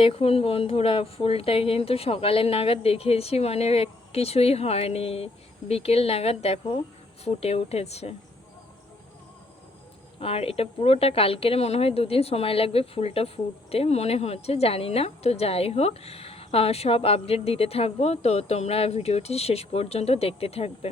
দেখুন বন্ধুরা, ফুলটা কিন্তু সকালের নাগাদ দেখিয়েছি, মানে কিছুই হয়নি। বিকেল নাগাদ দেখো ফুটে উঠেছে। আর এটা পুরোটা কালকের মনে হয় 2 দিন সময় লাগবে ফুলটা ফুটতে মনে হচ্ছে, জানি না। তো যাই হোক, সব আপডেট দিতে থাকবো, তো তোমরা ভিডিওটি শেষ পর্যন্ত দেখতে থাকবে।